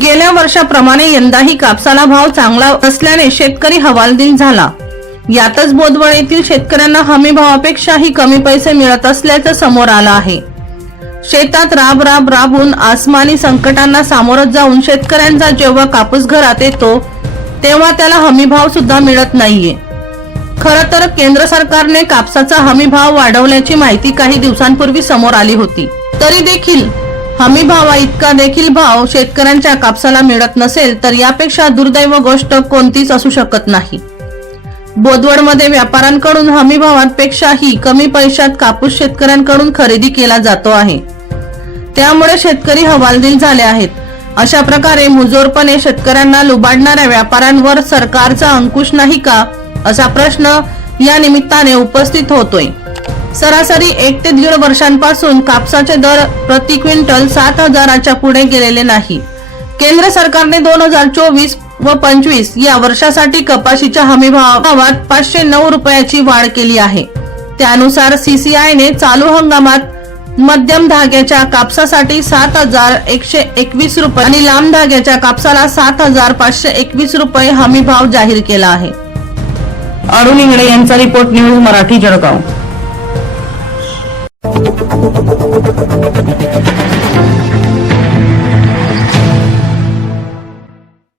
गेल्या वर्षाप्रमाणे यंदाही कापसाला भाव चांगला असल्याने शेतकरी हवालदिल झाला. यातच बोदवड येथील शेतकऱ्यांना हमी भावापेक्षाही कमी पैसे मिळत असल्याचं समोर आलं आहे. शेतात राब राब राबून आसमानी संकटांना सामोरत जाऊन शेतकऱ्यांचा जेव्हा कापूस घरात येतो तेव्हा त्याला हमी भाव सुद्धा मिळत नाहीये. खरं तर केंद्र सरकारने कापसाचा हमी भाव वाढवल्याची माहिती काही दिवसांपूर्वी समोर आली होती. तरी देखील हमी भावा इतका देखील भाव शेतकऱ्यांच्या कापसाला मिळत नसेल तर यापेक्षा दुर्दैव गोष्ट कोणतीच असू शकत नाही. बोदवडमध्ये व्यापाऱ्यांकडून हमी भावांपेक्षाही कमी पैशात कापूस शेतकऱ्यांकडून खरेदी केला जातो आहे. त्यामुळे शेतकरी हवालदिल झाले आहेत. अशा प्रकारे मुजोरपणे शेतकऱ्यांना लुबाडणाऱ्या व्यापाऱ्यांवर सरकारचा अंकुश नाही का? असा प्रश्न या निमित्ताने उपस्थित होतोय. सरासरी एक ते दीड वर्षांपासून कापसाचे दर प्रति क्विंटल सात हजाराच्या पुढे गेलेले नाही. केंद्र सरकारने दोन हजार चोवीस व पंचवीस या वर्षासाठी कपाशीच्या हमी भावात पाचशे नऊ रुपयाची वाढ केली आहे. त्यानुसार सीसीआयने चालू हंगामात मध्यम धाग्याच्या कापसासाठी सात हजार एकशे एकवीस रुपये आणि लांब धाग्याच्या कापसाला सात हजार पाचशे एकवीस रुपये हमी भाव जाहीर केला आहे. अरुण इंगळे यांचा रिपोर्ट न्यूज मराठी जळगाव.